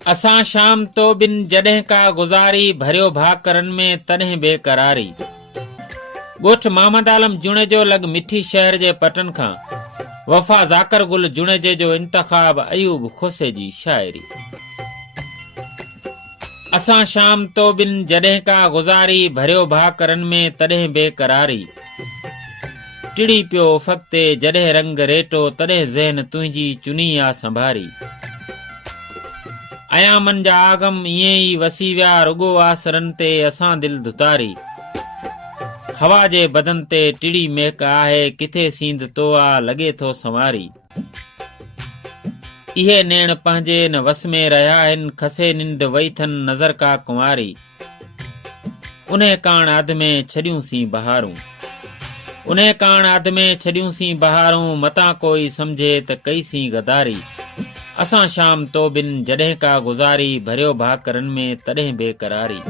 असां शाम तो बिन जॾहिं का गुज़ारी, भरियो भाकरन में तॾहिं बेकरारी। ॻोठ मोहम्मद आलम जुणेजो लॻ मिठी शहर जे पटन खां, वफ़ा ज़ाकर गुल जुणेजे जो इंतखाब अयूब खोसे जी शाइरी। असां शाम तो बिन जॾहिं का गुज़ारी, भरियो भाकरन में तॾहिं बेकरारी। टिड़ी पियो उफ़क़ ते जॾहिं रंग रेटो, तॾहिं ज़हन तुंहिंजी चुनी आ संभारी। अयामन जा आगम ईअं ई वसी विया, रुगो आसरन ते असां दिल धुतारी। हवा जे बदन ते टिड़ी महक आहे, किथे सींध तो आ लॻे थो संवारी। इहे नेण पंहिंजे न वस में रहिया आहिनि, खसे निंड वई थन नज़र का कुंवारी। उन्हें काण अध में छॾियूं सी बहारूं, उन्हें काण अध में छॾियूं सी बहारूं, मतां कोई सम्झे त कई सी गदारी। असां शाम तो बिन जॾहिं का गुज़ारी, भरियो भाकरन में तॾहिं बेकरारी।